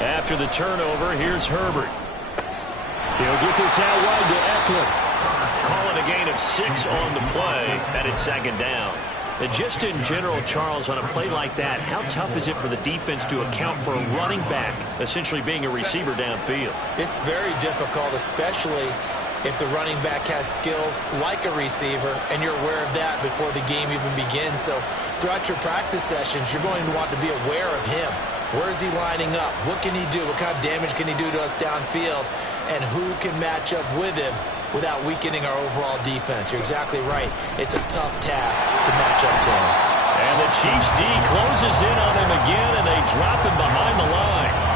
After the turnover, here's Herbert. He'll get this out wide to Eckler. Calling a gain of 6 on the play, and it's second down. And just in general, Charles, on a play like that, how tough is it for the defense to account for a running back essentially being a receiver downfield? It's very difficult, especially if the running back has skills like a receiver, and you're aware of that before the game even begins. So throughout your practice sessions, you're going to want to be aware of him. Where is he lining up? What can he do? What kind of damage can he do to us downfield? And who can match up with him without weakening our overall defense? You're exactly right. It's a tough task to match up to him. And the Chiefs D closes in on him again, and they drop him behind the line.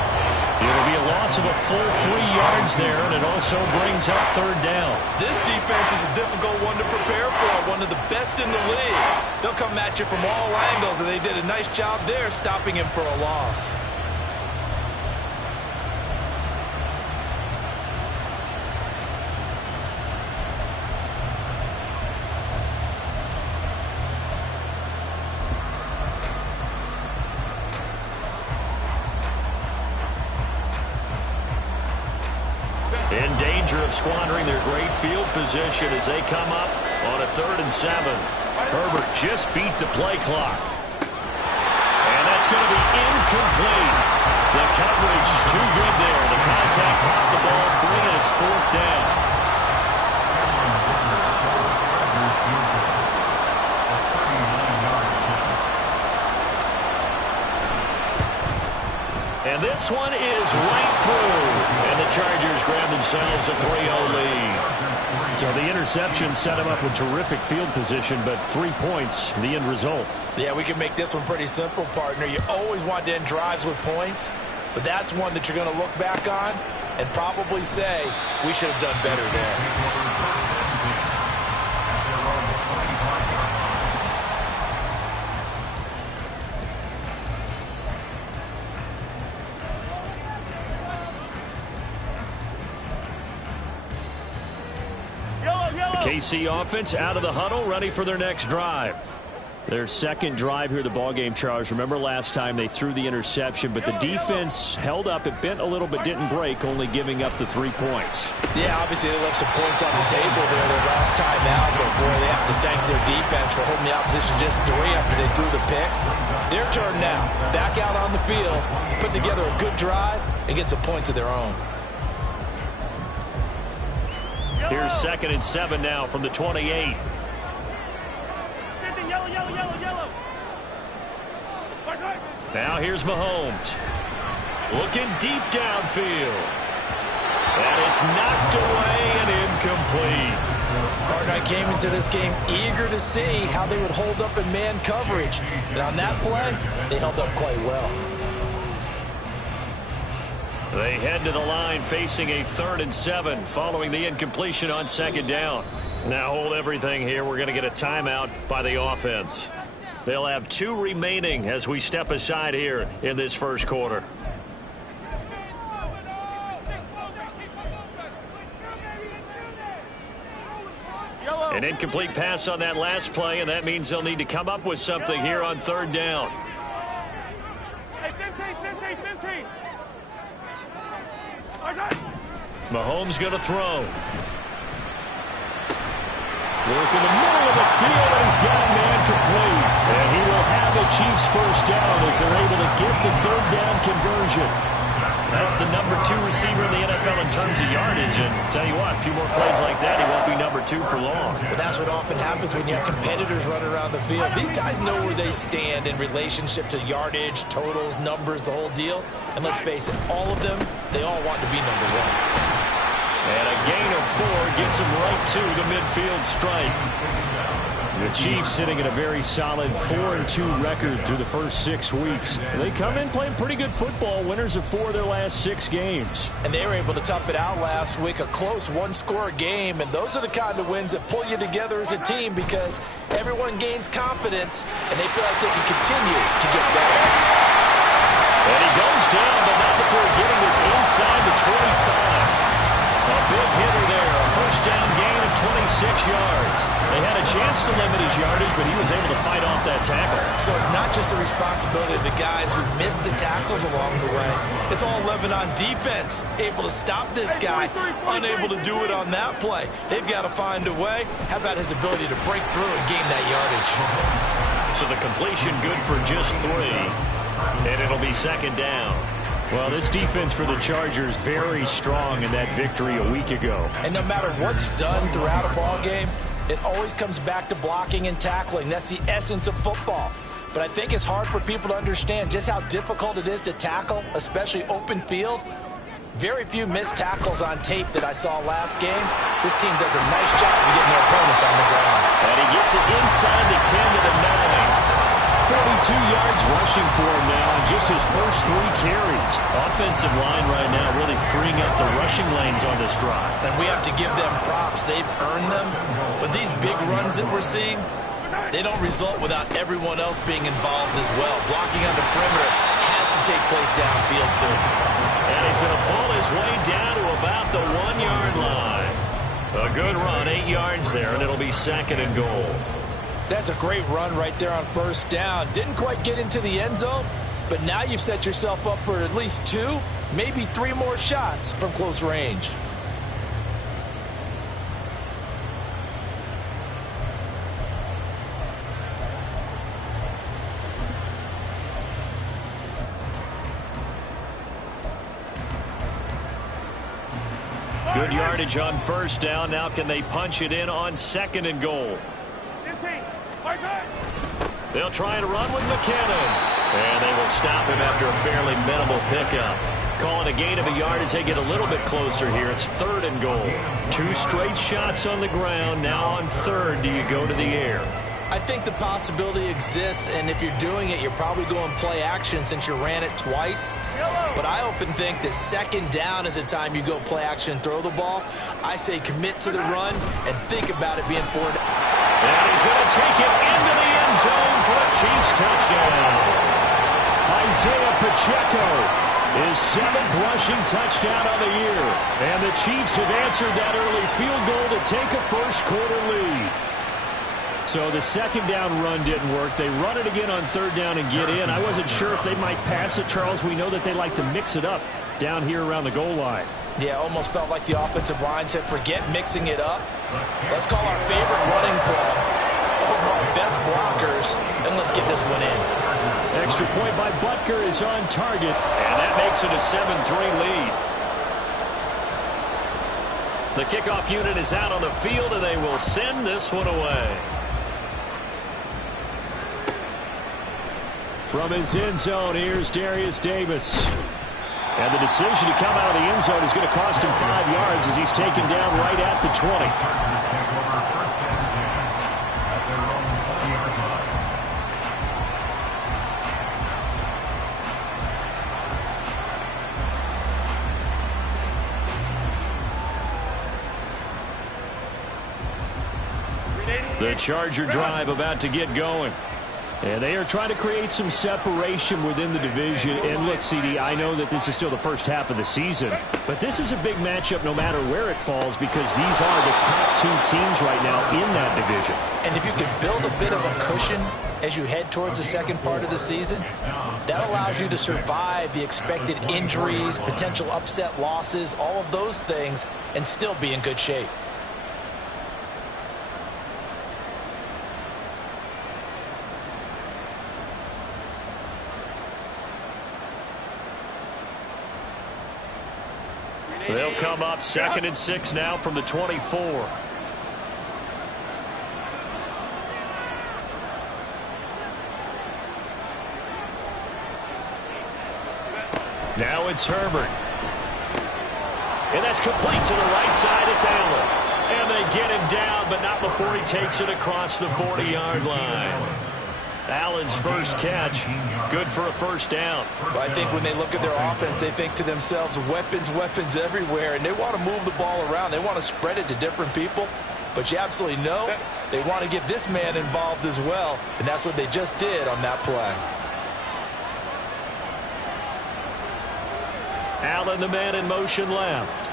It'll be a loss of a full 3 yards there, and it also brings up third down. This defense is a difficult one to prepare for, one of the best in the league. They'll come at you from all angles, and they did a nice job there stopping him for a loss. In danger of squandering their great field position as they come up on a 3rd and 7. Herbert just beat the play clock. And that's going to be incomplete. The coverage is too good there. The contact popped the ball free, and it's 4th down. And this one is right through. And the Chargers grab themselves a 3-0 lead. So the interception set them up with terrific field position, but 3 points, the end result. Yeah, we can make this one pretty simple, partner. You always want to end drives with points, but that's one that you're going to look back on and probably say, we should have done better there. KC offense out of the huddle, ready for their next drive. Their second drive here, the ballgame, Charles. Remember last time they threw the interception, but the defense held up. It bent a little but didn't break, only giving up the 3 points. Yeah, obviously they left some points on the table there their last time out, but boy, they have to thank their defense for holding the opposition just 3 after they threw the pick. Their turn now. Back out on the field, put together a good drive, and get some points of their own. Here's 2nd and 7 now from the 28. Now here's Mahomes. Looking deep downfield. And it's knocked away and incomplete. Partner, I came into this game eager to see how they would hold up in man coverage. And on that play, they held up quite well. They head to the line facing a 3rd and 7 following the incompletion on 2nd down. Now hold everything here. We're going to get a timeout by the offense. They'll have 2 remaining as we step aside here in this first quarter. An incomplete pass on that last play, and that means they'll need to come up with something here on 3rd down. Mahomes going to throw. Work in the middle of the field, and he's got man complete. And he will have the Chiefs first down as they're able to get the 3rd down conversion. That's the number 2 receiver in the NFL in terms of yardage. And tell you what, a few more plays like that, he won't be number 2 for long. But that's what often happens when you have competitors running around the field. These guys know where they stand in relationship to yardage, totals, numbers, the whole deal. And let's face it, all of them, they all want to be number 1. And a gain of 4 gets him right to the midfield stripe. The Chiefs sitting at a very solid 4-2 record through the first 6 weeks. They come in playing pretty good football, winners of 4 of their last 6 games. And they were able to tough it out last week, a close 1-score game. And those are the kind of wins that pull you together as a team because everyone gains confidence and they feel like they can continue to get better. And he goes down, but not before getting this inside the 25. A big hitter there, a first down gain of 26 yards. They had a chance to limit his yardage, but he was able to fight off that tackle. So it's not just the responsibility of the guys who missed the tackles along the way. It's all 11 on defense, able to stop this guy, unable to do it on that play. They've got to find a way. How about his ability to break through and gain that yardage? So the completion good for just 3, and it'll be second down. Well, this defense for the Chargers very strong in that victory a week ago. And no matter what's done throughout a ball game, it always comes back to blocking and tackling. That's the essence of football. But I think it's hard for people to understand just how difficult it is to tackle, especially open field. Very few missed tackles on tape that I saw last game. This team does a nice job of getting their opponents on the ground. And he gets it inside the 10 to the 9. 42 yards rushing for him now in just his first 3 carries. Offensive line right now really freeing up the rushing lanes on this drive. And we have to give them props. They've earned them. But these big runs that we're seeing, they don't result without everyone else being involved as well. Blocking on the perimeter has to take place downfield too. And he's going to pull his way down to about the 1-yard line. A good run, 8 yards there, and it'll be second and goal. That's a great run right there on first down. Didn't quite get into the end zone, but now you've set yourself up for at least 2, maybe 3 more shots from close range. Good yardage on first down. Now can they punch it in on second and goal? They'll try and run with McKinnon. And they will stop him after a fairly minimal pickup. Calling a gain of a yard as they get a little bit closer here. It's third and goal. 2 straight shots on the ground. Now on third, do you go to the air? I think the possibility exists, and if you're doing it, you're probably going play action since you ran it twice. But I often think that second down is a time you go play action and throw the ball. I say commit to the run and think about it being forward. And he's going to take it into the end zone for a Chiefs touchdown. Isaiah Pacheco, his 7th rushing touchdown of the year. And the Chiefs have answered that early field goal to take a first-quarter lead. So the second down run didn't work. They run it again on third down and get in. I wasn't sure if they might pass it, Charles. We know that they like to mix it up down here around the goal line. Yeah, almost felt like the offensive line said, forget mixing it up. Let's call our favorite running play over our best blockers, and let's get this one in. Extra point by Butker is on target, and that makes it a 7-3 lead. The kickoff unit is out on the field, and they will send this one away. From his end zone, here's Darius Davis. And the decision to come out of the end zone is going to cost him 5 yards as he's taken down right at the 20. The Charger drive about to get going. And they are trying to create some separation within the division. And look, CD, I know that this is still the first half of the season, but this is a big matchup no matter where it falls because these are the top 2 teams right now in that division. And if you can build a bit of a cushion as you head towards the second part of the season, that allows you to survive the expected injuries, potential upset losses, all of those things, and still be in good shape. They'll come up 2nd and 6 now from the 24. Now it's Herbert. And that's complete to the right side. It's Allen. And they get him down, but not before he takes it across the 40-yard line. Allen's first catch, good for a first down. Well, I think when they look at their offense, they think to themselves, weapons, weapons everywhere, and they want to move the ball around. They want to spread it to different people, but you absolutely know they want to get this man involved as well, and that's what they just did on that play. Allen, the man in motion left.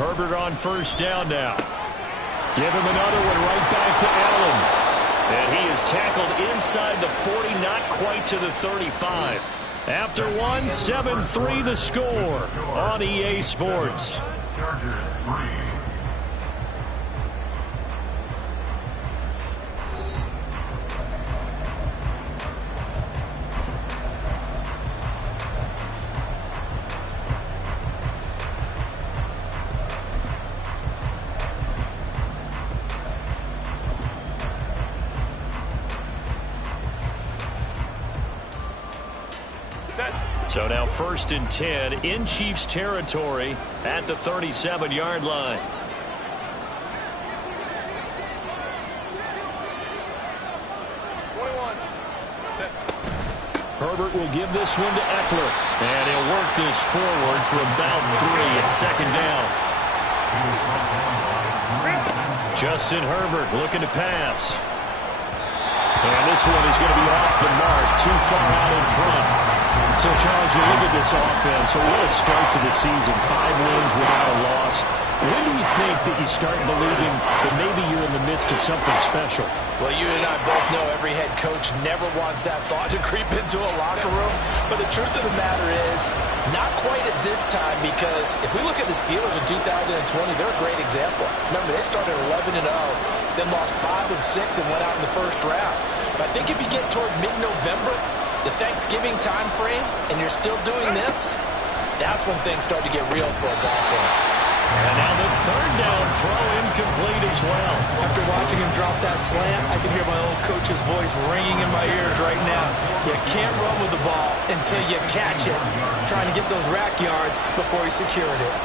Herbert on first down now. Give him another one right back to Allen. And he is tackled inside the 40, not quite to the 35. After one, 7-3 the score on EA Sports. Chargers 3. So now 1st and 10 in Chiefs territory at the 37-yard line. Herbert will give this one to Eckler. And he'll work this forward for about 3 at 2nd down. Justin Herbert looking to pass. And this one is going to be off the mark, too far out in front. So, Charles, you look at this offense, so what a start to the season. 5 wins without a loss. When do you think that you start believing that maybe you're in the midst of something special? Well, you and I both know every head coach never wants that thought to creep into a locker room. But the truth of the matter is, not quite at this time, because if we look at the Steelers in 2020, they're a great example. Remember, they started 11-0, then lost 5 of 6 and went out in the first round. But I think if you get toward mid-November, the Thanksgiving time frame, and you're still doing this, that's when things start to get real for a ball club. And now the 3rd down throw incomplete as well. After watching him drop that slant, I can hear my old coach's voice ringing in my ears right now. You can't run with the ball until you catch it. Trying to get those rack yards before he secured it.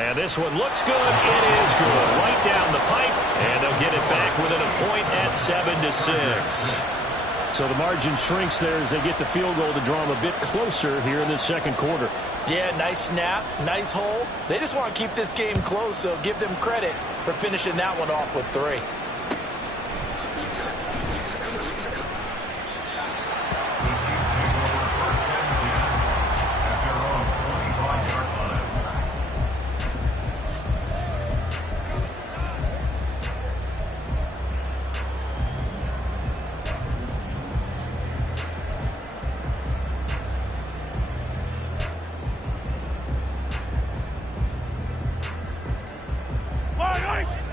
And this one looks good. It is good. Right down the pipe. And they'll get it back within a point at 7-6. So the margin shrinks there as they get the field goal to draw them a bit closer here in the 2nd quarter. Yeah, nice snap, nice hole. They just want to keep this game close, so give them credit for finishing that one off with 3.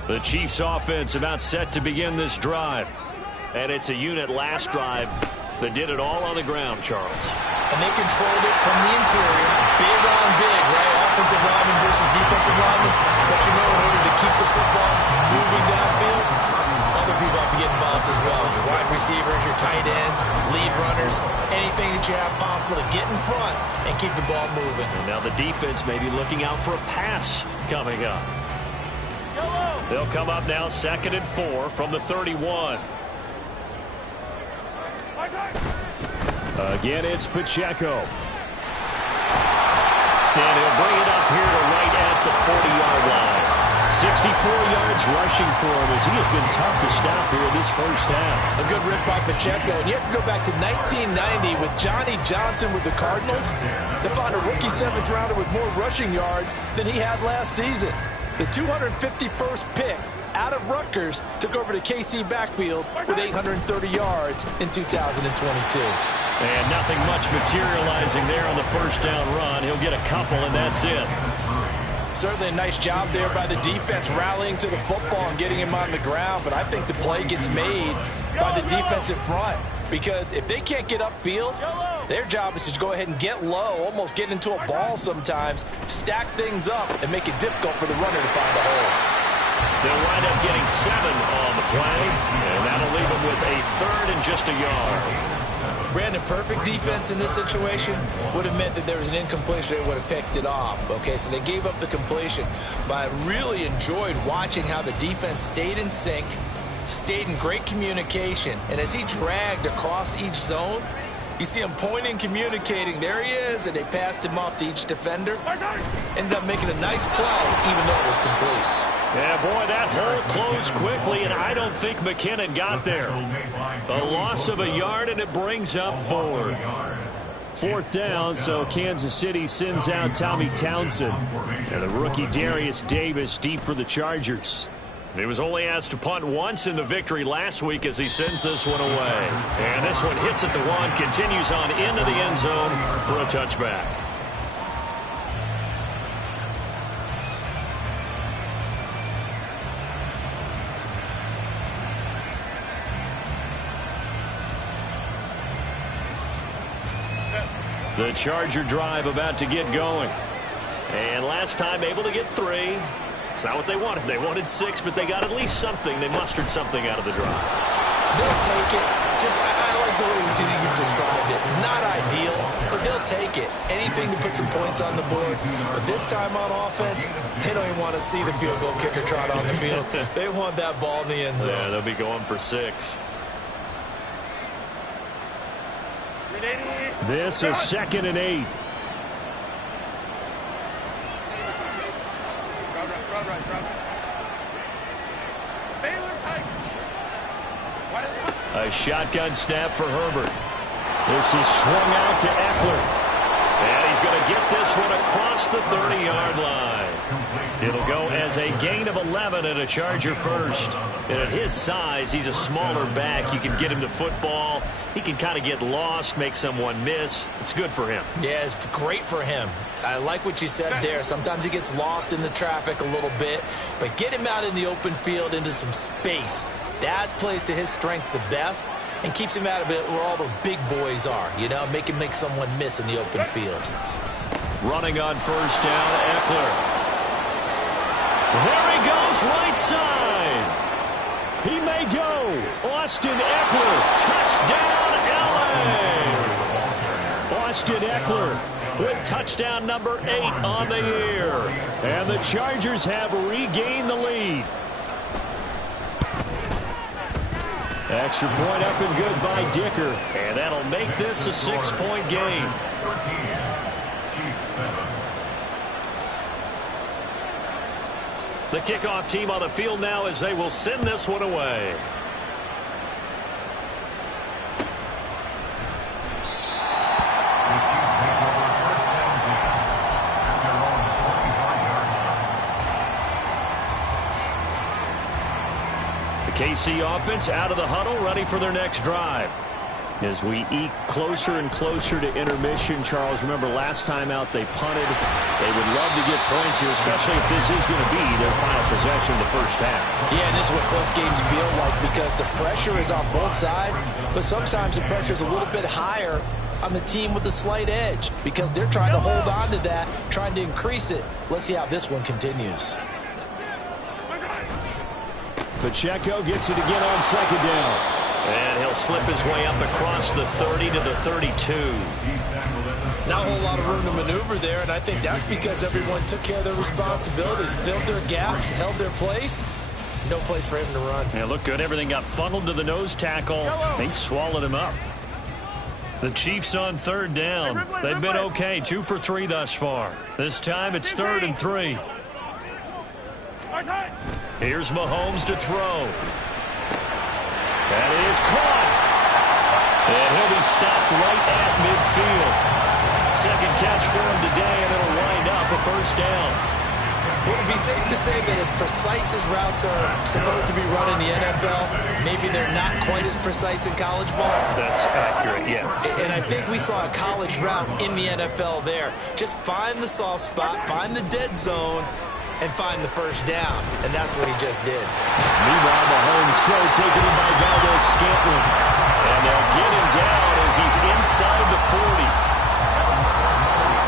The Chiefs offense about set to begin this drive. And it's a unit last drive that did it all on the ground, Charles. And they controlled it from the interior. Big on big, right? Offensive lineman versus defensive lineman. But you know, in order to keep the football moving downfield, other people have to get involved as well. Your wide receivers, your tight ends, lead runners, anything that you have possible to get in front and keep the ball moving. And now the defense may be looking out for a pass coming up. They'll come up now 2nd and 4 from the 31. Again, it's Pacheco. And he'll bring it up here to right at the 40-yard line. 64 yards rushing for him as he has been tough to stop here in this first half. A good rip by Pacheco. And you have to go back to 1990 with Johnny Johnson with the Cardinals to find a rookie 7th rounder with more rushing yards than he had last season. The 251st pick out of Rutgers took over the KC backfield with 830 yards in 2022. And nothing much materializing there on the first down run. He'll get a couple, and that's it. Certainly a nice job there by the defense rallying to the football and getting him on the ground. But I think the play gets made by the defensive front. Because if they can't get upfield, their job is to go ahead and get low, almost get into a ball sometimes, stack things up, and make it difficult for the runner to find a hole. They'll wind up getting 7 on the play, and that'll leave them with a 3rd and just a yard. Brandon, perfect defense in this situation would have meant that there was an incompletion. They would have picked it off. Okay, so they gave up the completion. But I really enjoyed watching how the defense stayed in sync, stayed in great communication, and as he dragged across each zone, you see him pointing, communicating. There he is, and they passed him off to each defender. Ended up making a nice play, even though it was complete. Yeah, boy, that hole closed quickly, and I don't think McKinnon got there. A loss of a yard, and it brings up 4th. 4th down, so Kansas City sends out Tommy Townsend. And the rookie Darius Davis deep for the Chargers. He was only asked to punt once in the victory last week as he sends this one away. And this one hits at the 1, continues on into the end zone for a touchback. The Charger drive about to get going. And last time able to get 3. It's not what they wanted. They wanted 6, but they got at least something. They mustered something out of the drive. They'll take it. I like the way you described it. Not ideal, but they'll take it. Anything to put some points on the board. But this time on offense, they don't even want to see the field goal kicker trot on the field. They want that ball in the end zone. Yeah, they'll be going for 6. This is 2nd and 8. A shotgun snap for Herbert. This is swung out to Eckler. And he's going to get this one across the 30-yard line. It'll go as a gain of 11 and a Charger first. And at his size, he's a smaller back. You can get him to football. He can kind of get lost, make someone miss. It's good for him. Yeah, it's great for him. I like what you said there. Sometimes he gets lost in the traffic a little bit. But get him out in the open field into some space. That plays to his strengths the best and keeps him out of it where all the big boys are. You know, make someone miss in the open field. Running on first down, Eckler. There he goes, right side. He may go. Austin Eckler, touchdown, LA. Austin Eckler with touchdown number 8 on the year. And the Chargers have regained the lead. Extra point up and good by Dicker. And that'll make this a 6-point game. The kickoff team on the field now as they will send this one away. KC offense out of the huddle, ready for their next drive. As we eke closer and closer to intermission, Charles, remember last time out they punted. They would love to get points here, especially if this is going to be their final possession of the first half. Yeah, and this is what close games feel like because the pressure is on both sides, but sometimes the pressure is a little bit higher on the team with the slight edge because they're trying to hold on to that, trying to increase it. Let's see how this one continues. Pacheco gets it again on 2nd down. And he'll slip his way up across the 30 to the 32. Not a whole lot of room to maneuver there, and I think that's because everyone took care of their responsibilities, filled their gaps, held their place. No place for him to run. Yeah, looked good. Everything got funneled to the nose tackle. They swallowed him up. The Chiefs on 3rd down. They've been okay, 2 for 3 thus far. This time it's 3rd and 3. Here's Mahomes to throw. That is caught. And he'll be stopped right at midfield. Second catch for him today, and it'll wind up a first down. Would it be safe to say that as precise as routes are supposed to be run in the NFL, maybe they're not quite as precise in college ball? That's accurate, yeah. And I think we saw a college route in the NFL there. Just find the soft spot, find the dead zone, and find the first down. And that's what he just did. Meanwhile, Mahomes throw taken in by Valdez-Scantling. And they'll get him down as he's inside the 40.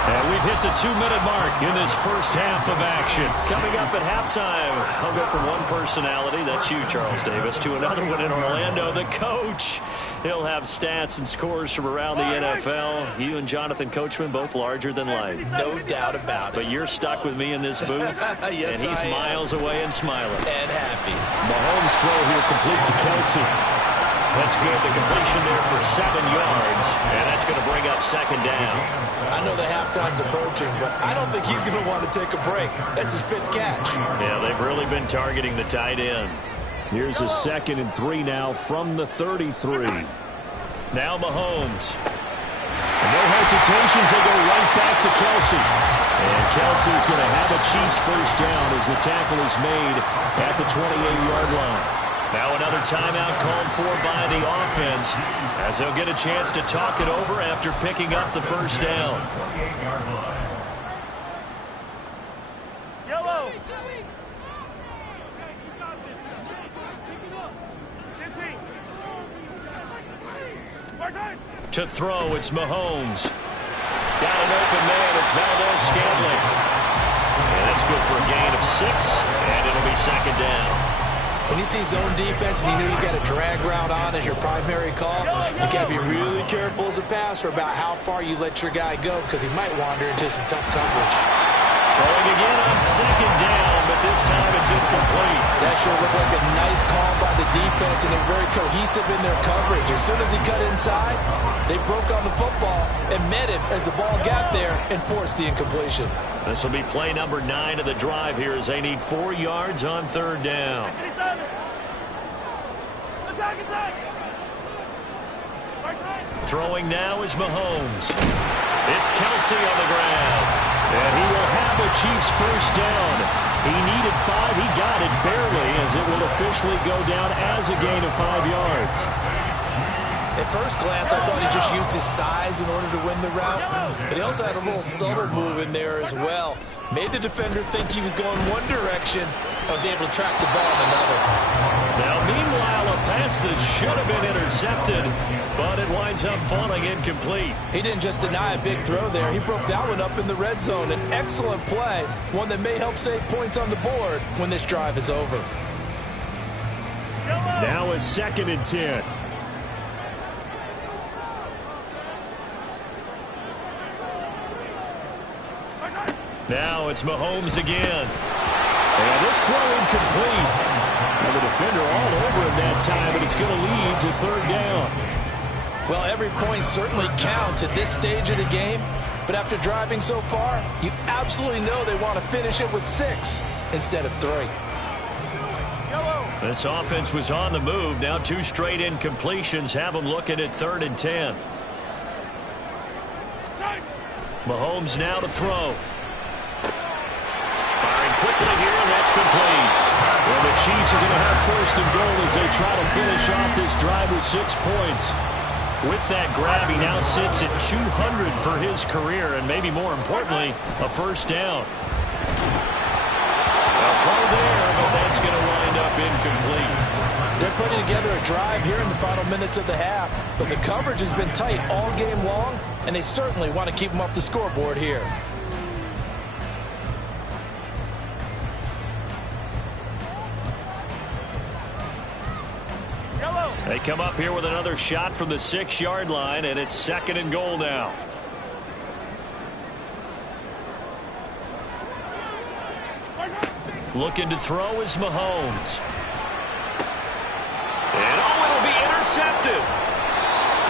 And we've hit the 2-minute mark in this first half of action. Coming up at halftime, I'll go from one personality, that's you, Charles Davis, to another one in Orlando, the coach. He'll have stats and scores from around the NFL. You and Jonathan Coachman, both larger than life. No doubt about it. But you're stuck with me in this booth, yes, and he's miles away and smiling. And happy. Mahomes throw here complete to Kelsey. That's good. The completion there for 7 yards, and that's going to bring up 2nd down. I know the halftime's approaching, but I don't think he's going to want to take a break. That's his 5th catch. Yeah, they've really been targeting the tight end. Here's a 2nd and 3 now from the 33. Now Mahomes. And no hesitations, they go right back to Kelsey. And Kelsey's going to have a Chiefs first down as the tackle is made at the 28-yard line. Now another timeout called for by the offense as they'll get a chance to talk it over after picking up the first down. Yellow. To throw, it's Mahomes. Got an open man, it's Valdez-Scantling. And that's good for a gain of 6, and it'll be second down. When you see zone defense and you know you got a drag route on as your primary call, you got to be really careful as a passer about how far you let your guy go because he might wander into some tough coverage. Throwing again on second down, but this time it's incomplete. That sure looked like a nice call by the defense, and they're very cohesive in their coverage. As soon as he cut inside, they broke on the football and met him as the ball got there and forced the incompletion. This will be play number 9 of the drive here as they need 4 yards on third down. Throwing now is Mahomes. It's Kelsey on the ground. And he will have a Chiefs first down. He needed 5. He got it barely as it will officially go down as a gain of 5 yards. At first glance, I thought he just used his size in order to win the route, but he also had a little subtle move in there as well. Made the defender think he was going one direction and was able to track the ball in another. Now, meanwhile, a pass that should have been intercepted, but it winds up falling incomplete. He didn't just deny a big throw there. He broke that one up in the red zone. An excellent play, one that may help save points on the board when this drive is over. Now a 2nd and 10. Now it's Mahomes again. And this throw incomplete. And the defender all over him that time, but it's going to lead to third down. Well, every point certainly counts at this stage of the game, but after driving so far, you absolutely know they want to finish it with 6 instead of 3. This offense was on the move. Now 2 straight incompletions have them looking at 3rd and 10. Mahomes now to throw. Firing quickly here, and that's complete. Well, the Chiefs are going to have 1st and goal as they try to finish off this drive with 6 points. With that grab, he now sits at 200 for his career, and maybe more importantly, a first down. A throw there, but that's going to wind up incomplete. They're putting together a drive here in the final minutes of the half, but the coverage has been tight all game long, and they certainly want to keep them off the scoreboard here. They come up here with another shot from the 6-yard line, and it's 2nd and goal now. Looking to throw is Mahomes. And it'll be intercepted.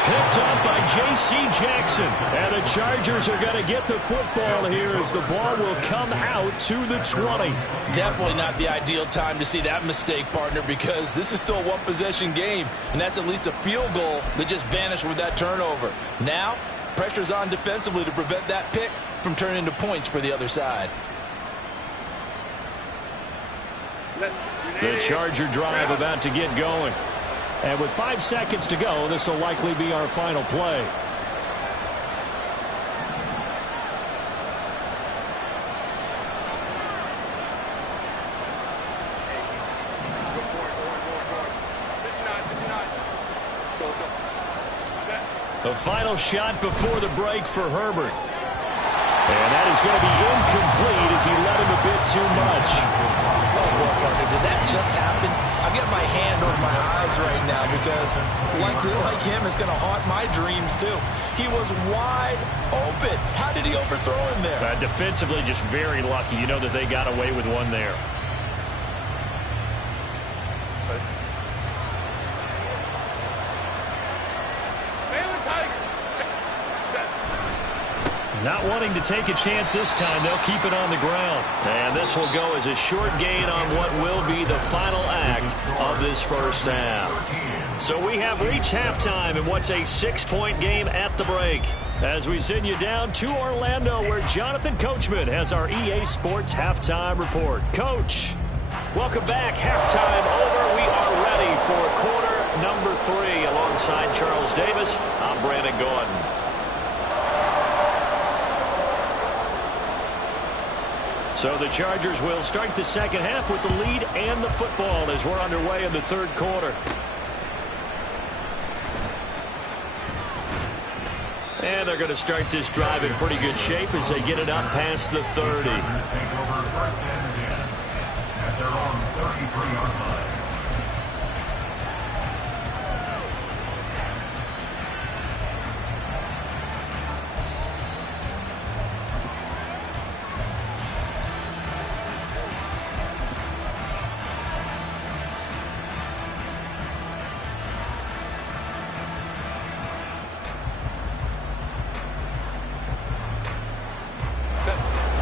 Picked up by J.C. Jackson. And the Chargers are going to get the football here as the ball will come out to the 20. Definitely not the ideal time to see that mistake, partner, because this is still a one-possession game, and that's at least a field goal that just vanished with that turnover. Now, pressure's on defensively to prevent that pick from turning into points for the other side. The Charger drive about to get going. And with 5 seconds to go, this will likely be our final play. The final shot before the break for Herbert. And that is going to be incomplete as he let him a bit too much. Oh, boy, partner, did that just happen? I've got my hand over my eyes right now because, like him, it's going to haunt my dreams, too. He was wide open. How did he overthrow him there? Defensively, just very lucky. You know that they got away with one there. Not wanting to take a chance this time, they'll keep it on the ground. And this will go as a short gain on what will be the final act of this first half. So we have reached halftime in what's a 6-point game at the break. As we send you down to Orlando, where Jonathan Coachman has our EA Sports Halftime Report. Coach, welcome back. Halftime over. We are ready for quarter number 3. Alongside Charles Davis, I'm Brandon Gordon. So the Chargers will start the second half with the lead and the football as we're underway in the third quarter. And they're going to start this drive in pretty good shape as they get it up past the 30.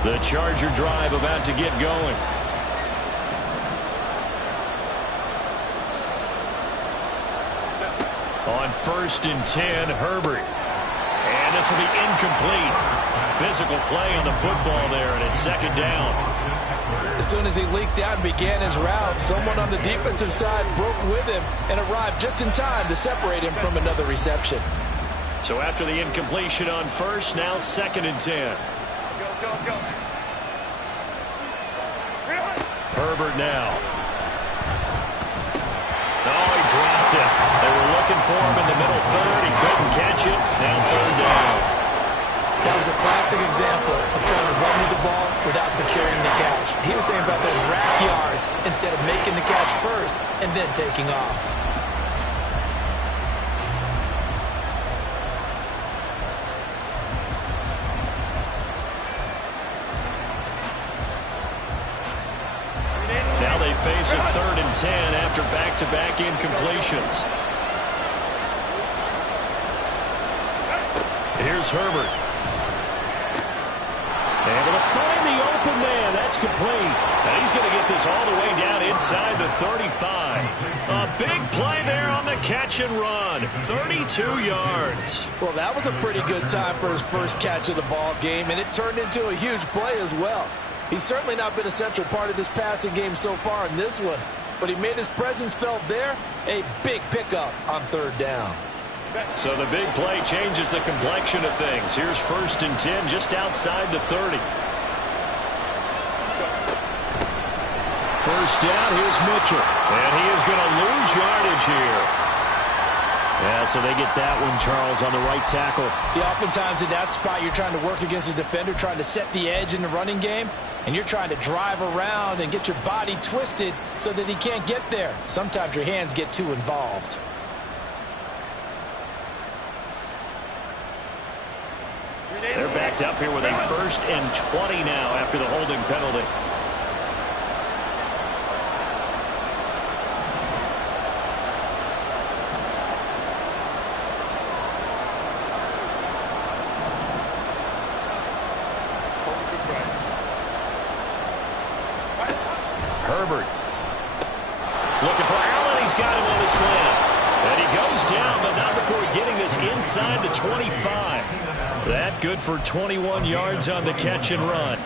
The Charger drive about to get going. On 1st and 10, Herbert. And this will be incomplete. Physical play on the football there, and it's second down. As soon as he leaked out and began his route, someone on the defensive side broke with him and arrived just in time to separate him from another reception. So after the incompletion on 1st, now 2nd and 10. Go. Herbert now. Oh, he dropped it. They were looking for him in the middle third. He couldn't catch it. Now 3rd down. That was a classic example of trying to run with the ball without securing the catch. He was thinking about those rack yards instead of making the catch first and then taking off. Now they face a 3rd and 10 after back-to-back incompletions. Here's Herbert. Able to find the open man. That's complete. And he's going to get this all the way down inside the 35. A big play there on the catch and run. 32 yards. Well, that was a pretty good time for his first catch of the ball game, and it turned into a huge play as well. He's certainly not been a central part of this passing game so far in this one, but he made his presence felt there. A big pickup on 3rd down. So the big play changes the complexion of things. Here's 1st and 10 just outside the 30. 1st down, here's Mitchell. And he is going to lose yardage here. Yeah, so they get that one, Charles, on the right tackle. Yeah, oftentimes in that spot, you're trying to work against a defender, trying to set the edge in the running game, and you're trying to drive around and get your body twisted so that he can't get there. Sometimes your hands get too involved. They're backed up here with a 1st and 20 now after the holding penalty. Herbert looking for Allen. He's got him on the slant. And he goes down, but not before getting this inside the 25. That good for 21 yards on the catch and run.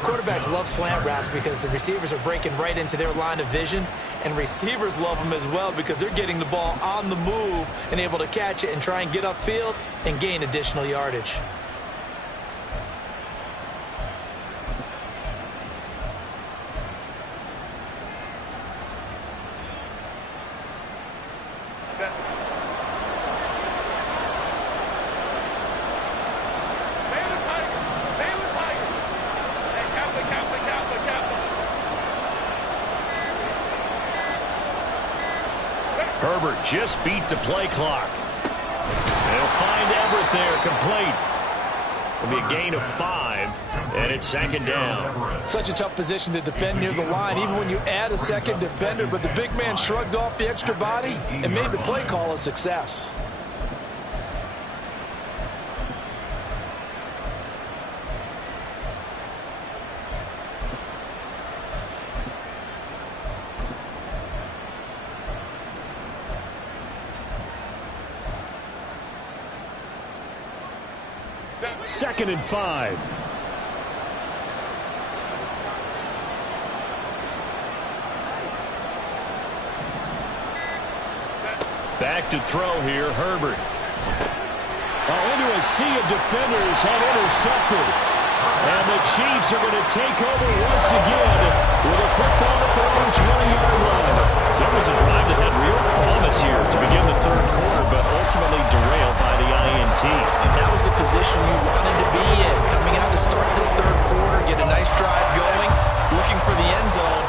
Quarterbacks love slant routes because the receivers are breaking right into their line of vision, and receivers love them as well because they're getting the ball on the move and able to catch it and try and get upfield and gain additional yardage. Herbert just beat the play clock. They'll find Everett there, complete. It'll be a gain of 5, and it's 2nd down. Such a tough position to defend near the line, even when you add a second defender, but the big man shrugged off the extra body and made the play call a success. 2nd and 5. Back to throw here, Herbert. Into a sea of defenders and intercepted. And the Chiefs are going to take over once again with a football at their own 20-yard line. So it was a drive that had real promise here to begin the third quarter, but ultimately derailed by the INT. And that was the position you wanted to be in. Coming out to start this third quarter, get a nice drive going, looking for the end zone.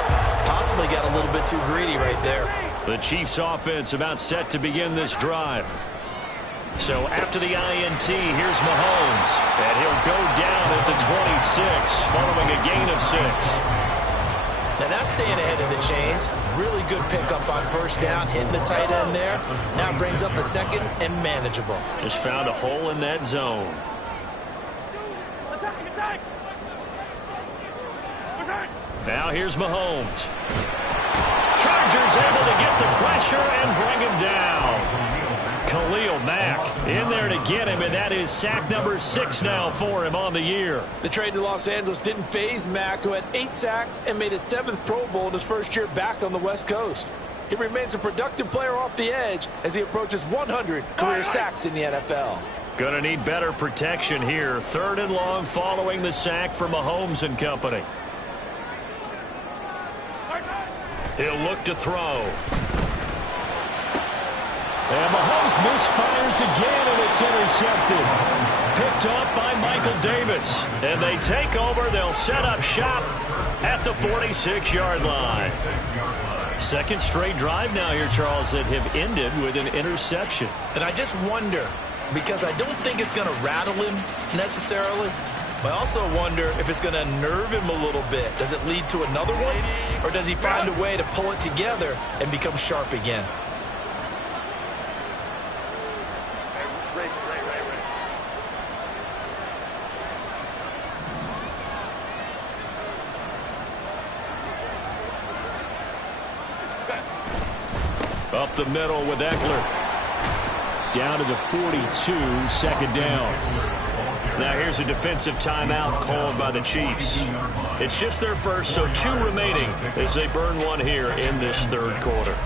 Possibly got a little bit too greedy right there. The Chiefs offense about set to begin this drive. So after the INT, here's Mahomes. And he'll go down at the 26, following a gain of 6. Now that's staying ahead of the chains. Really good pickup on first down, hitting the tight end there. Now brings up a second and manageable. Just found a hole in that zone. Now here's Mahomes. Chargers able to get the pressure and bring him down. Khalil Mack in there to get him, and that is sack number 6 now for him on the year. The trade to Los Angeles didn't faze Mack, who had 8 sacks and made his 7th Pro Bowl in his first year back on the West Coast. He remains a productive player off the edge as he approaches 100 career sacks in the NFL. Gonna need better protection here. 3rd and long following the sack for Mahomes and company. He'll look to throw. And Mahomes misfires again, and it's intercepted. Picked off by Michael Davis. And they take over. They'll set up shop at the 46-yard line. 2nd straight drive now here, Charles, that have ended with an interception. And I just wonder, because I don't think it's going to rattle him necessarily, but I also wonder if it's going to nerve him a little bit. Does it lead to another one? Or does he find a way to pull it together and become sharp again? Up the middle with Eckler. Down to the 42, 2nd down. Now here's a defensive timeout called by the Chiefs. It's just their first, so 2 remaining as they burn one here in this third quarter.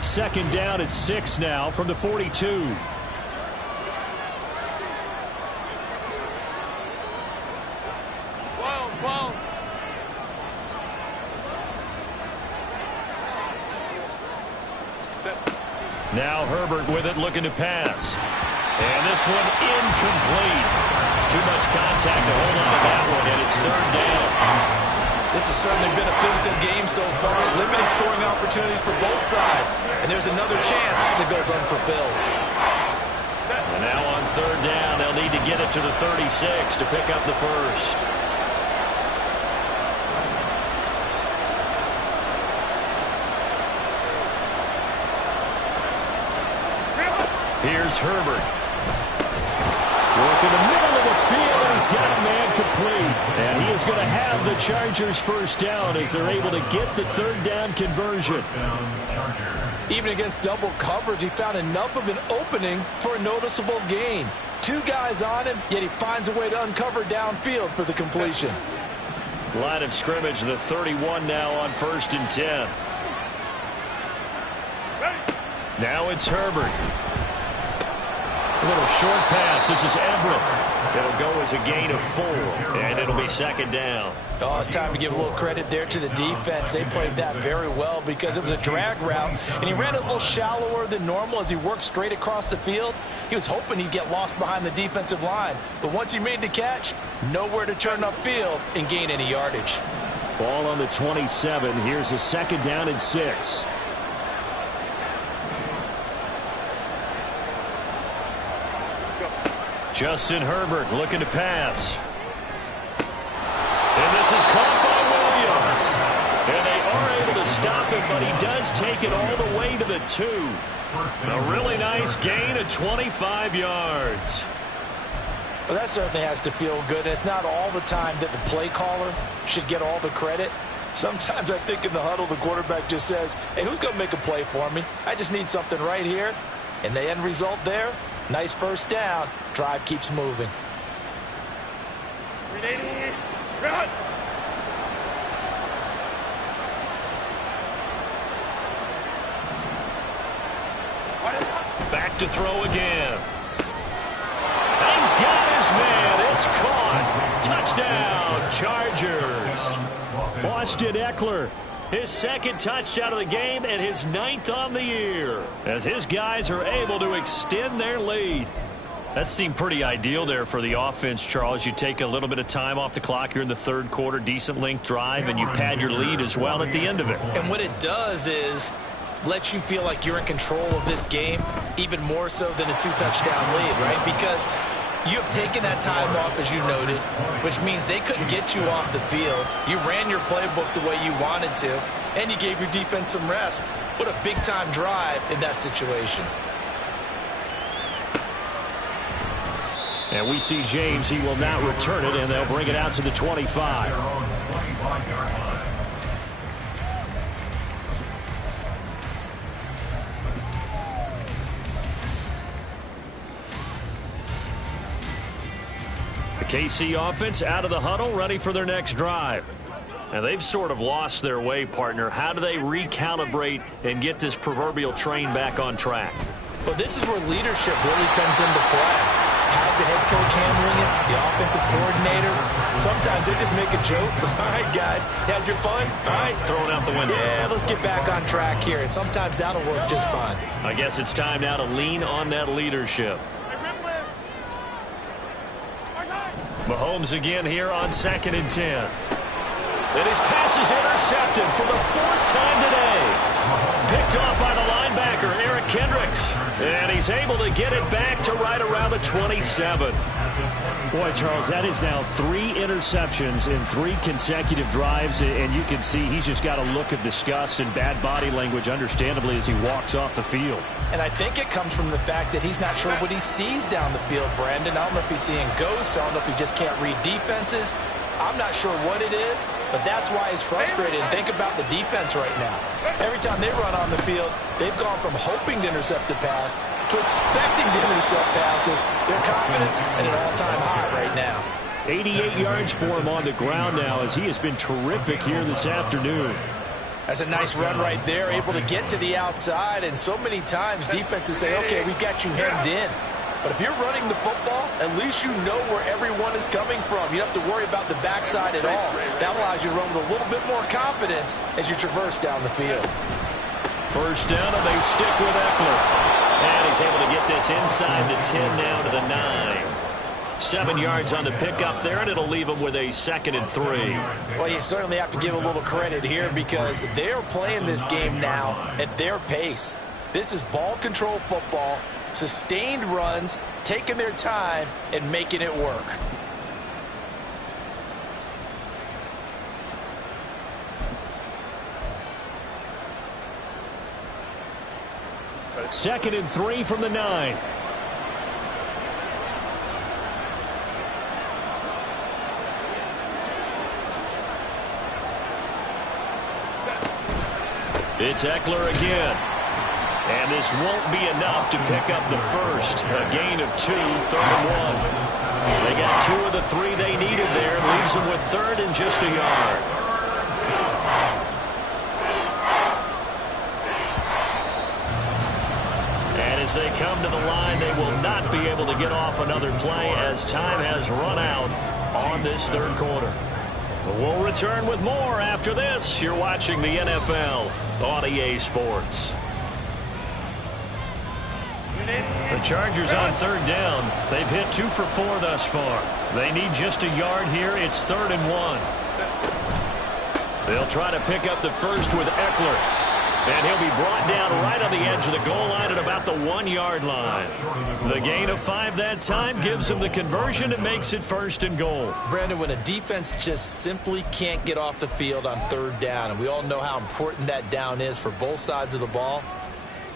Second down at 6 now from the 42. Now Herbert with it, looking to pass. And this one incomplete. Too much contact to hold on to that one, and it's 3rd down. This has certainly been a physical game so far. Limited scoring opportunities for both sides. And there's another chance that goes unfulfilled. And now on 3rd down, they'll need to get it to the 36 to pick up the first. Here's Herbert. Work in the middle of the field, and he's got a man complete. And he is going to have the Chargers first down as they're able to get the 3rd down conversion. Even against double coverage, he found enough of an opening for a noticeable gain. 2 guys on him, yet he finds a way to uncover downfield for the completion. Line of scrimmage, the 31 now on 1st and 10. Now it's Herbert. A little short pass. This is Everett. It'll go as a gain of 4, and it'll be 2nd down. Oh, it's time to give a little credit there to the defense. They played that very well because it was a drag route, and he ran it a little shallower than normal as he worked straight across the field. He was hoping he'd get lost behind the defensive line, but once he made the catch, nowhere to turn upfield and gain any yardage. Ball on the 27. Here's a 2nd down and 6. Justin Herbert looking to pass. And this is caught by Williams. And they are able to stop him, but he does take it all the way to the 2. A really nice gain of 25 yards. Well, that certainly has to feel good. It's not all the time that the play caller should get all the credit. Sometimes I think in the huddle, the quarterback just says, hey, who's going to make a play for me? I just need something right here. And the end result there, nice first down. Drive keeps moving. Back to throw again. He's got his man. It's caught. Touchdown, Chargers. Austin Eckler, his second touchdown of the game and his 9th on the year, as his guys are able to extend their lead. That seemed pretty ideal there for the offense, Charles. You take a little bit of time off the clock here in the third quarter, decent length drive, and you pad your lead as well at the end of it. And what it does is let you feel like you're in control of this game, even more so than a 2-touchdown lead, right? Because you have taken that time off, as you noted, which means they couldn't get you off the field. You ran your playbook the way you wanted to, and you gave your defense some rest. What a big-time drive in that situation. And we see James. He will now return it, and they'll bring it out to the 25. The KC offense out of the huddle, ready for their next drive. And they've sort of lost their way, partner. How do they recalibrate and get this proverbial train back on track? Well, this is where leadership really comes into play. How's the head coach handling it? The offensive coordinator? Sometimes they just make a joke. All right, guys, had your fun? All right. Throw it out the window. Yeah, let's get back on track here. And sometimes that'll work just fine. I guess it's time now to lean on that leadership. Mahomes again here on 2nd and 10. And his pass is intercepted for the 4th time today. Picked off by the linebacker, Eric Kendricks. And he's able to get it back to right around the 27. Boy, Charles, that is now 3 interceptions in 3 consecutive drives. And you can see he's just got a look of disgust and bad body language, understandably, as he walks off the field. And I think it comes from the fact that he's not sure what he sees down the field, Brandon. I don't know if he's seeing ghosts. I don't know if he just can't read defenses. I'm not sure what it is, but that's why he's frustrated. And think about the defense right now. Every time they run on the field, they've gone from hoping to intercept a pass to expecting to intercept passes. Their confidence at an all-time high right now. 88 yards for him on the ground now, as he has been terrific here this afternoon. That's a nice run right there, able to get to the outside. And so many times defenses say, okay, we've got you hemmed in. But if you're running the football, at least you know where everyone is coming from. You don't have to worry about the backside at all. That allows you to run with a little bit more confidence as you traverse down the field. First down, and they stick with Eckler. And he's able to get this inside the 10 now to the 9. 7 yards on the pickup there, and it'll leave them with a 2nd and 3. Well, you certainly have to give a little credit here because they're playing this game now at their pace. This is ball control football. Sustained runs, taking their time, and making it work. Second and 3 from the 9. It's Eckler again. And this won't be enough to pick up the first. A gain of 2, 3rd and 1. They got 2 of the 3 they needed there. Leaves them with 3rd and just a yard. And as they come to the line, they will not be able to get off another play as time has run out on this 3rd quarter. We'll return with more after this. You're watching the NFL on EA Sports. The Chargers on 3rd down. They've hit 2 for 4 thus far. They need just a yard here. It's 3rd and 1. They'll try to pick up the first with Eckler. And he'll be brought down right on the edge of the goal line at about the 1-yard line. The gain of 5 that time gives them the conversion and makes it 1st and goal. Brandon, when a defense just simply can't get off the field on 3rd down, and we all know how important that down is for both sides of the ball,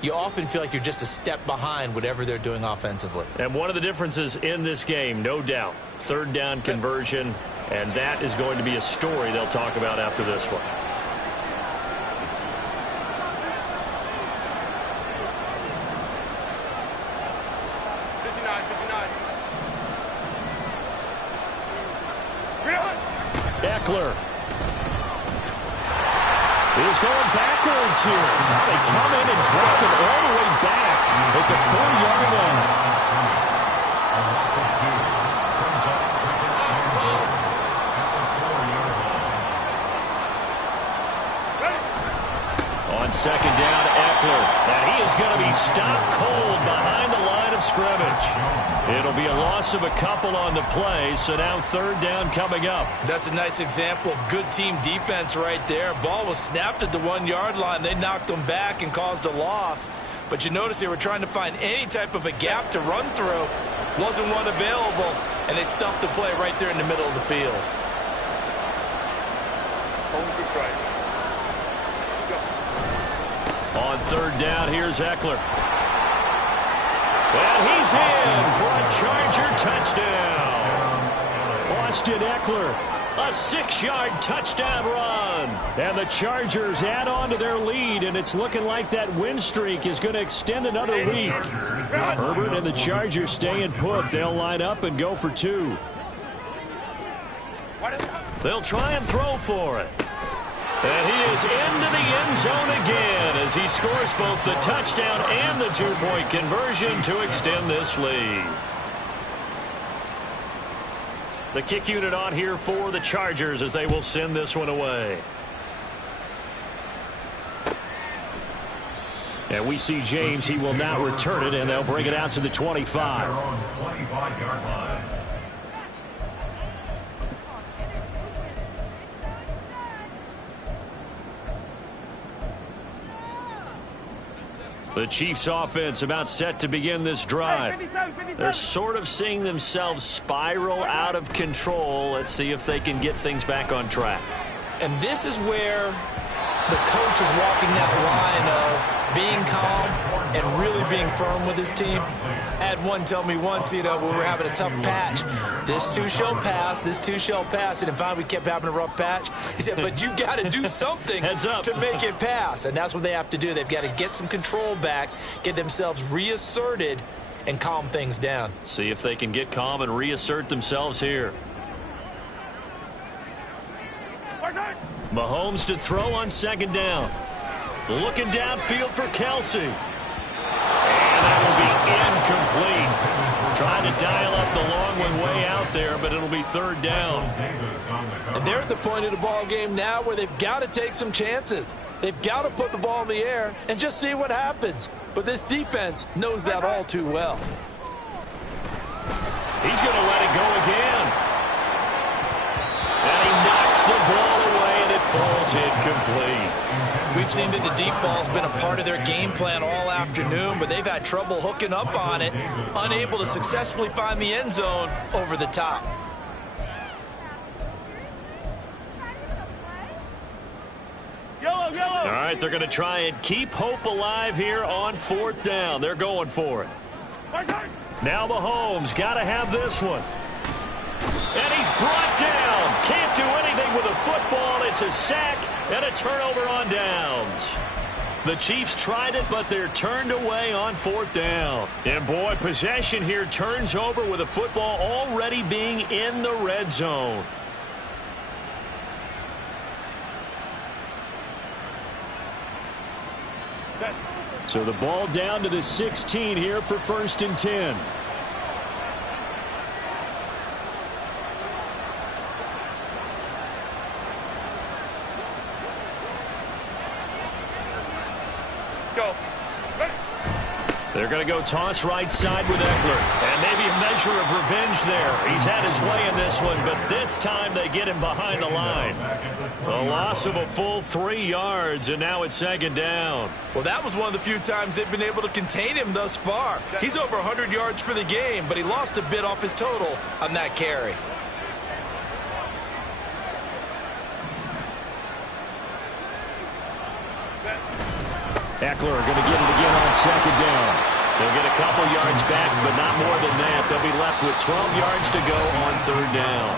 you often feel like you're just a step behind whatever they're doing offensively. And one of the differences in this game, no doubt, third down conversion, and that is going to be a story they'll talk about after this one. Eckler is going backwards here. They come in and drop it all the way back at the 4-yard line. On second down, Eckler. And he is going to be stopped cold behind the line of scrimmage. It'll be a loss of a couple on the play, so now third down coming up. That's a nice example of good team defense right there. Ball was snapped at the 1-yard line. They knocked them back and caused a loss. But you notice they were trying to find any type of a gap to run through. Wasn't one available, and they stuffed the play right there in the middle of the field. On third down, here's Eckler. And he's in for a Charger touchdown. Austin Eckler, a 6-yard touchdown run. And the Chargers add on to their lead, and it's looking like that win streak is going to extend another week. Herbert and the Chargers staying put. They'll line up and go for 2. They'll try and throw for it. And he is into the end zone again as he scores both the touchdown and the 2-point conversion to extend this lead. The kick unit on here for the Chargers as they will send this one away. And we see James. He will not return it, and they'll bring it out to the 25. The Chiefs offense about set to begin this drive. They're sort of seeing themselves spiral out of control. Let's see if they can get things back on track. And this is where the coach is walking that line of being calm and really being firm with his team. I had one tell me once, when we were having a tough patch, this too shall pass, this too shall pass. And finally we kept having a rough patch. He said, but you got to do something to make it pass. And that's what they have to do. They've got to get some control back, get themselves reasserted, and calm things down. See if they can get calm and reassert themselves here. Mahomes to throw on second down. Looking downfield for Kelsey. And that will be incomplete. Trying to dial up the long one way out there, but it'll be third down. And they're at the point of the ball game now where they've got to take some chances. They've got to put the ball in the air and just see what happens. But this defense knows that all too well. He's going to let it go again. And he knocks the ball away, and it falls incomplete. We've seen that the deep ball's been a part of their game plan all afternoon, but they've had trouble hooking up on it, unable to successfully find the end zone over the top. All right, they're going to try and keep hope alive here on fourth down. They're going for it. Now Mahomes got to have this one. And he's brought down. Can't do anything with a football. It's a sack and a turnover on downs. The Chiefs tried it, but they're turned away on fourth down. And boy, possession here turns over with a football already being in the red zone. So the ball down to the 16 here for 1st and 10. They're going to go toss right side with Eckler. And maybe a measure of revenge there. He's had his way in this one, but this time they get him behind the line. A loss of a full 3 yards, and now it's second down. Well, that was one of the few times they've been able to contain him thus far. He's over 100 yards for the game, but he lost a bit off his total on that carry. Eckler going to get it again on second down. They'll get a couple yards back, but not more than that. They'll be left with 12 yards to go on third down.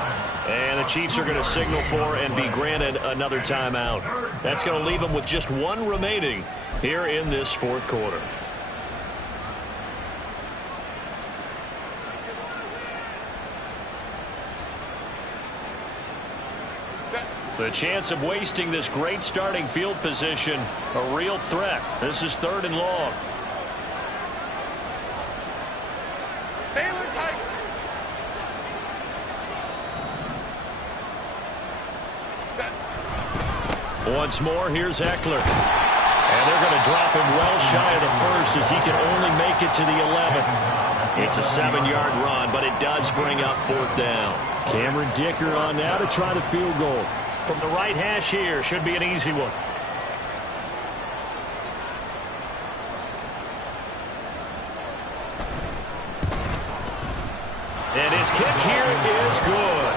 And the Chiefs are going to signal for and be granted another timeout. That's going to leave them with just one remaining here in this fourth quarter. The chance of wasting this great starting field position, a real threat. This is third and long. Once more, here's Eckler. And they're going to drop him well shy of the first as he can only make it to the 11. It's a 7-yard run, but it does bring up fourth down. Cameron Dicker on now to try the field goal. From the right hash here, should be an easy one. And his kick here is good.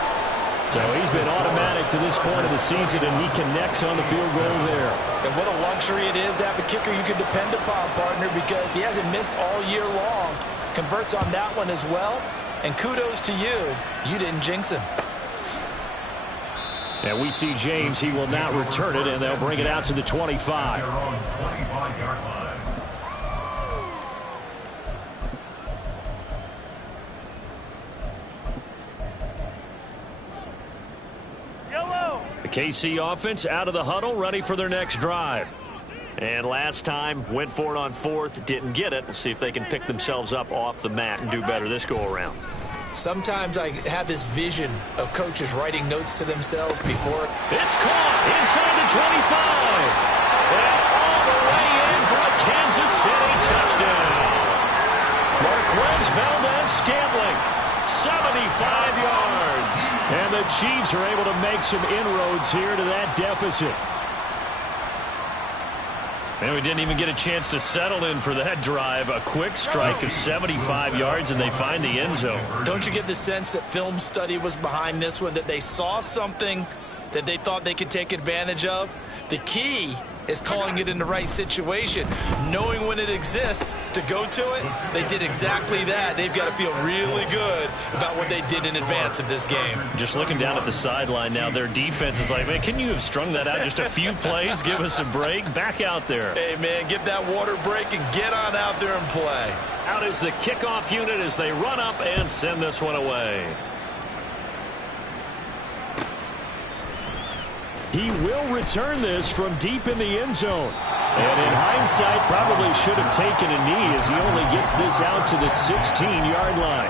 So he's been automatic to this point of the season, and he connects on the field goal there. And what a luxury it is to have a kicker you can depend upon, partner, because he hasn't missed all year long. Converts on that one as well. And kudos to you. You didn't jinx him. And we see James. He will not return it, and they'll bring it out to the 25. The KC offense out of the huddle, ready for their next drive. And last time, went for it on fourth, didn't get it. We'll see if they can pick themselves up off the mat and do better this go-around. Sometimes I have this vision of coaches writing notes to themselves before. It's caught inside the 25. And all the way in for a Kansas City touchdown. Marquez Valdez-Scantling, 75 yards. And the Chiefs are able to make some inroads here to that deficit. And we didn't even get a chance to settle in for that drive. A quick strike of 75 yards, and they find the end zone. Don't you get the sense that film study was behind this one, that they saw something that they thought they could take advantage of? The key is calling it in the right situation, knowing when it exists to go to it. They did exactly that. They've got to feel really good about what they did in advance of this game. Just looking down at the sideline now, their defense is like, man, can you have strung that out just a few plays? Give us a break. Back out there. Hey, man, give that water break and get on out there and play. Out is the kickoff unit as they run up and send this one away. He will return this from deep in the end zone. And in hindsight, probably should have taken a knee as he only gets this out to the 16-yard line.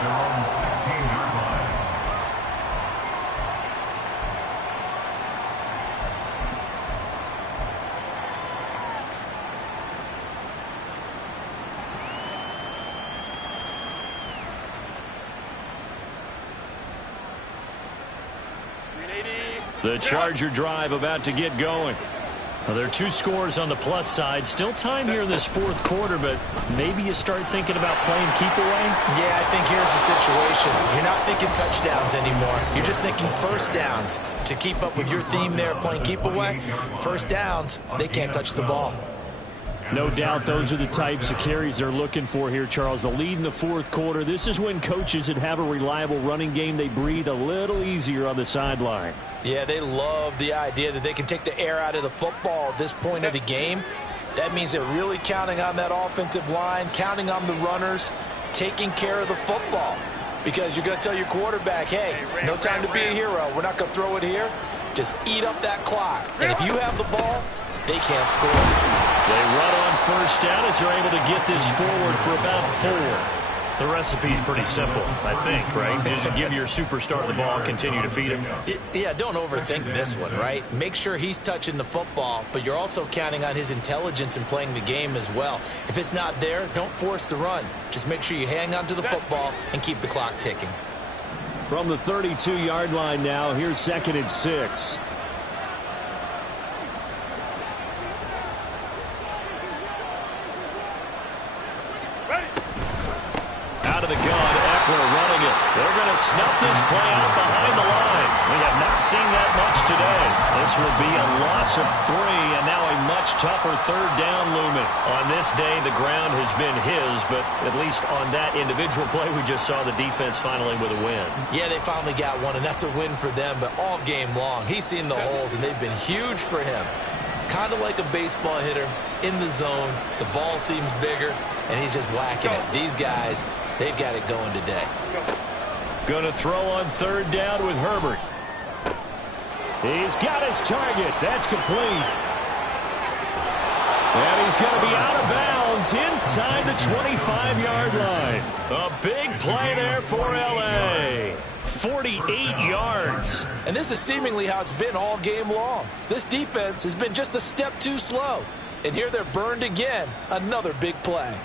The Charger drive about to get going. Well, there are two scores on the plus side. Still time here in this fourth quarter, but maybe you start thinking about playing keep away? Yeah, I think here's the situation. You're not thinking touchdowns anymore. You're just thinking first downs. To keep up with your theme there, playing keep away, first downs, they can't touch the ball. No doubt those are the types of carries they're looking for here, Charles. The lead in the fourth quarter. This is when coaches that have a reliable running game, they breathe a little easier on the sideline. Yeah, they love the idea that they can take the air out of the football at this point of the game. That means they're really counting on that offensive line, counting on the runners, taking care of the football. Because you're going to tell your quarterback, hey, no time to be a hero. We're not going to throw it here. Just eat up that clock. And if you have the ball, they can't score. They run on first down as they're able to get this forward for about 4. The recipe's pretty simple, I think, right? Just give your superstar the ball and continue to feed him. Yeah, don't overthink this one, right? Make sure he's touching the football, but you're also counting on his intelligence in playing the game as well. If it's not there, don't force the run. Just make sure you hang on to the football and keep the clock ticking. From the 32-yard line now, here's 2nd and 6. Out of the gun, Eckler running it. They're going to snuff this play out behind the line. We have not seen that much today. This will be a loss of 3, and now a much tougher third down looming. On this day, the ground has been his, but at least on that individual play, we just saw the defense finally with a win. Yeah, they finally got one, and that's a win for them, but all game long, he's seen the holes, and they've been huge for him. Kind of like a baseball hitter in the zone. The ball seems bigger, and he's just whacking it. These guys, they've got it going today. Going to throw on third down with Herbert. He's got his target. That's complete. And he's going to be out of bounds inside the 25-yard line. A big play there for L.A. 48 yards. And this is seemingly how it's been all game long. This defense has been just a step too slow. And here they're burned again. Another big play.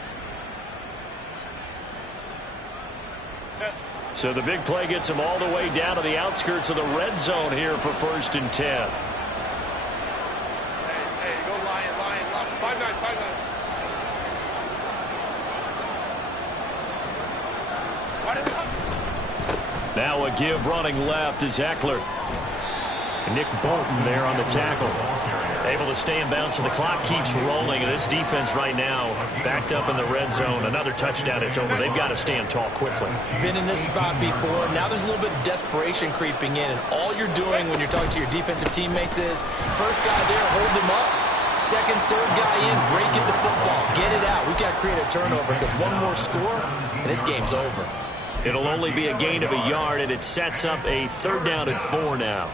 So the big play gets him all the way down to the outskirts of the red zone here for 1st and 10. Hey, go Lion. 5-9. Now a give running left is Eckler. Nick Bolton there on the tackle. Able to stay in bounds, so the clock keeps rolling. And this defense right now backed up in the red zone. Another touchdown, it's over. They've got to stand tall quickly. Been in this spot before. Now there's a little bit of desperation creeping in, and all you're doing when you're talking to your defensive teammates is first guy there, hold him up. Second, third guy in, break it the football. Get it out. We've got to create a turnover because one more score, and this game's over. It'll only be a gain of a yard, and it sets up a third down at 4 now.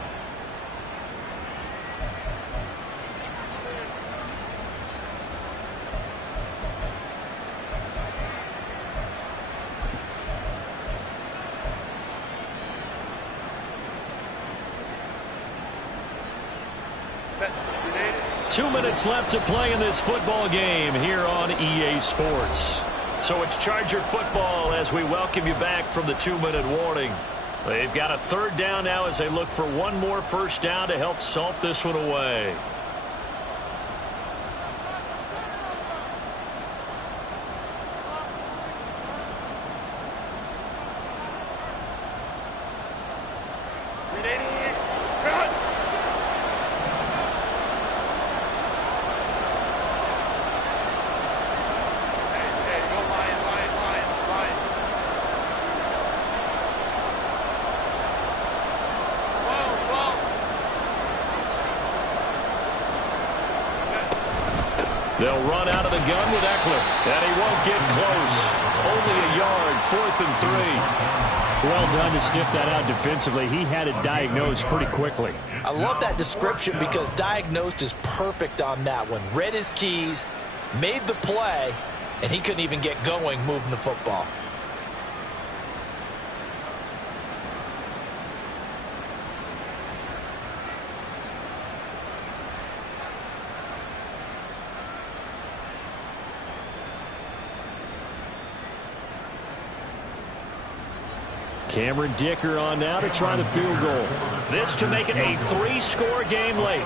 Set. 2 minutes left to play in this football game here on EA Sports. So it's Charger football as we welcome you back from the 2-minute warning. They've got a third down now as they look for one more first down to help salt this one away. They'll run out of the gun with Eckler, and he won't get close. Only a yard, 4th and 3. Well done to sniff that out defensively. He had it diagnosed pretty quickly. I love that description because diagnosed is perfect on that one. Read his keys, made the play, and he couldn't even get going moving the football. Cameron Dicker on now to try the field goal. This to make it a 3-score game late.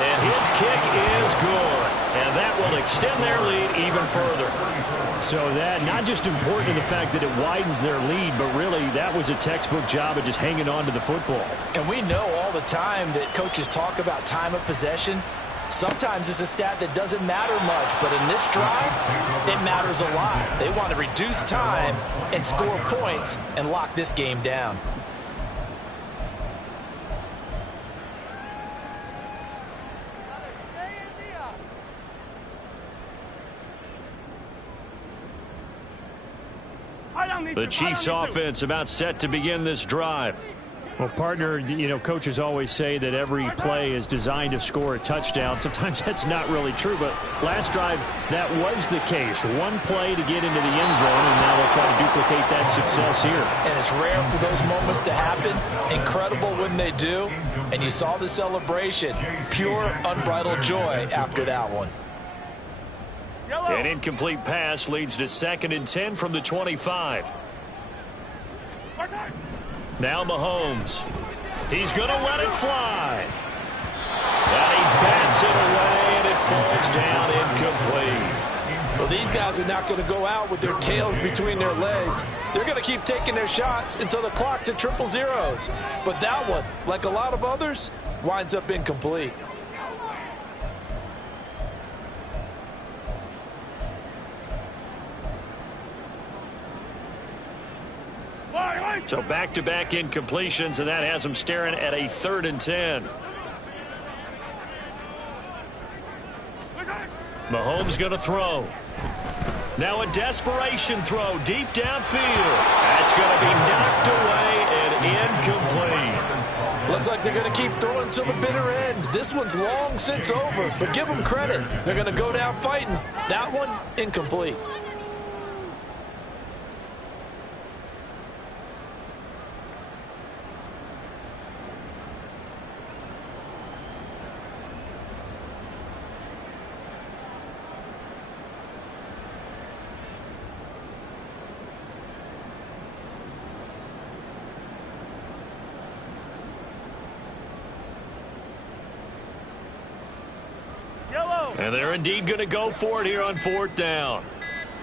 And his kick is good. And that will extend their lead even further. So that not just important in the fact that it widens their lead, but really that was a textbook job of just hanging on to the football. And we know all the time that coaches talk about time of possession. Sometimes it's a stat that doesn't matter much, but in this drive, it matters a lot. They want to reduce time and score points and lock this game down. The Chiefs offense about set to begin this drive. Well, partner, coaches always say that every play is designed to score a touchdown. Sometimes that's not really true, but last drive, that was the case. One play to get into the end zone, and now they'll try to duplicate that success here. And it's rare for those moments to happen. Incredible when they do. And you saw the celebration. Pure, unbridled joy after that one. An incomplete pass leads to 2nd and 10 from the 25. Now Mahomes. He's going to let it fly. And he bats it away, and it falls down incomplete. Well, these guys are not going to go out with their tails between their legs. They're going to keep taking their shots until the clock's at 0-0s. But that one, like a lot of others, winds up incomplete. So back-to-back incompletions, and that has them staring at a 3rd and 10. Mahomes going to throw. Now a desperation throw deep downfield. That's going to be knocked away and incomplete. Looks like they're going to keep throwing until the bitter end. This one's long since over, but give them credit. They're going to go down fighting. That one, incomplete. And they're indeed going to go for it here on 4th down.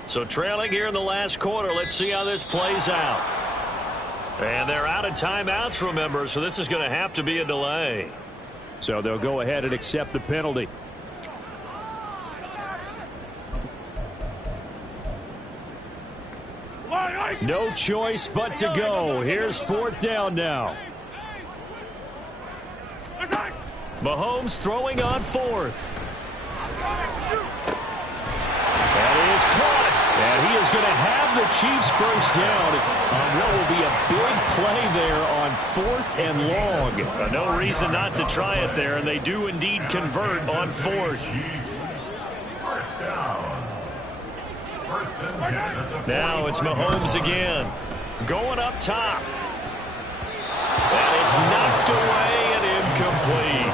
So trailing here in the last quarter. Let's see how this plays out. And they're out of timeouts, remember, so this is going to have to be a delay. So they'll go ahead and accept the penalty. No choice but to go. Here's 4th down now. Mahomes throwing on 4th. That is caught. And he is going to have the Chiefs first down on what will be a big play there on 4th and long. No reason not to try it there, and they do indeed convert on 4th. Now it's Mahomes again. Going up top. And it's knocked away and incomplete.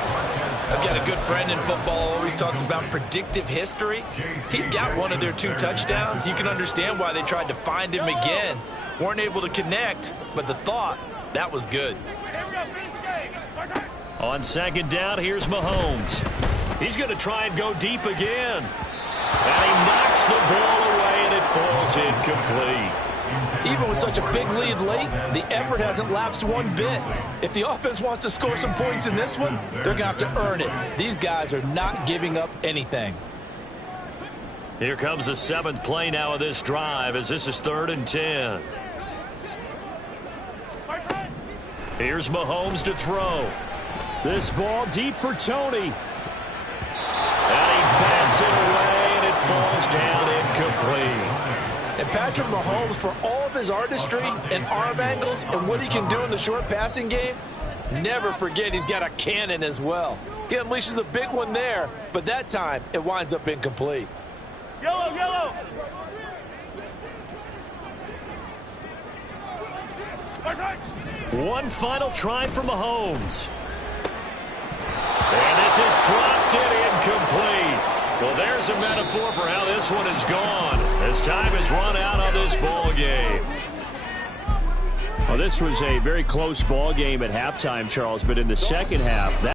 I've got a good friend in football, always talks about predictive history. He's got one of their 2 touchdowns. You can understand why they tried to find him again. Weren't able to connect, but the thought, that was good. On 2nd down, here's Mahomes. He's going to try and go deep again. And he knocks the ball away, and it falls incomplete. Even with such a big lead late, the effort hasn't lapsed one bit. If the offense wants to score some points in this one, they're going to have to earn it. These guys are not giving up anything. Here comes the 7th play now of this drive, as this is 3rd and 10. Here's Mahomes to throw. This ball deep for Tony. And he bats it away, and it falls down incomplete. And Patrick Mahomes, for all of his artistry and arm angles and what he can do in the short passing game, never forget he's got a cannon as well. He unleashes a big one there, but that time it winds up incomplete. Yellow, yellow. One final try for Mahomes. And this is dropped in incomplete. Well, there's a metaphor for how this one is gone, as time has run out on this ball game. Well, this was a very close ball game at halftime, Charles, but in the second half,